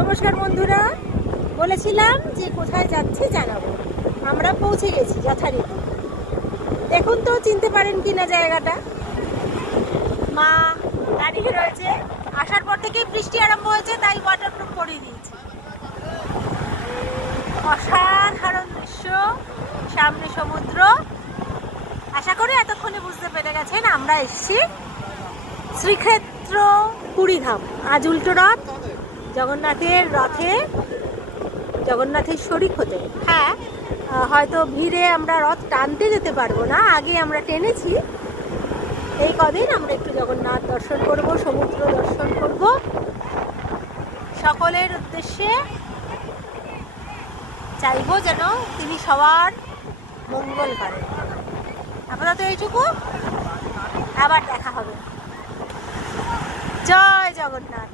নমস্কার বন্ধুরা, বলেছিলাম যে কোথায় যাচ্ছি জানাবো। আমরা পৌঁছে গেছি যথারীতি। দেখুন তো চিনতে পারেন কিনা জায়গাটা। মা দাঁড়িয়ে রয়েছে। আসার পর থেকেই বৃষ্টি আরম্ভ হয়েছে, তাই ওয়াটারপ্রুফ পরিয়ে দিয়েছি। অসাধারণ দৃশ্য, সামনে সমুদ্র। আশা করি এতক্ষণে বুঝতে পেরে গেছেন আমরা এসেছি শ্রীক্ষেত্র পুরীধাম। আজ উল্টো রথ, জগন্নাথের রথে জগন্নাথের শরীক হতে। হ্যাঁ, হয়তো ভিড়ে আমরা রথ টানতে যেতে পারবো না, আগে আমরা টেনেছি। এই কদিন আমরা একটু জগন্নাথ দর্শন করব, সমুদ্র দর্শন করব। সকলের উদ্দেশ্যে চাইবো যেন তিনি সবার মঙ্গল করেন। আপাতত এইটুকু, আবার দেখা হবে। জয় জগন্নাথ।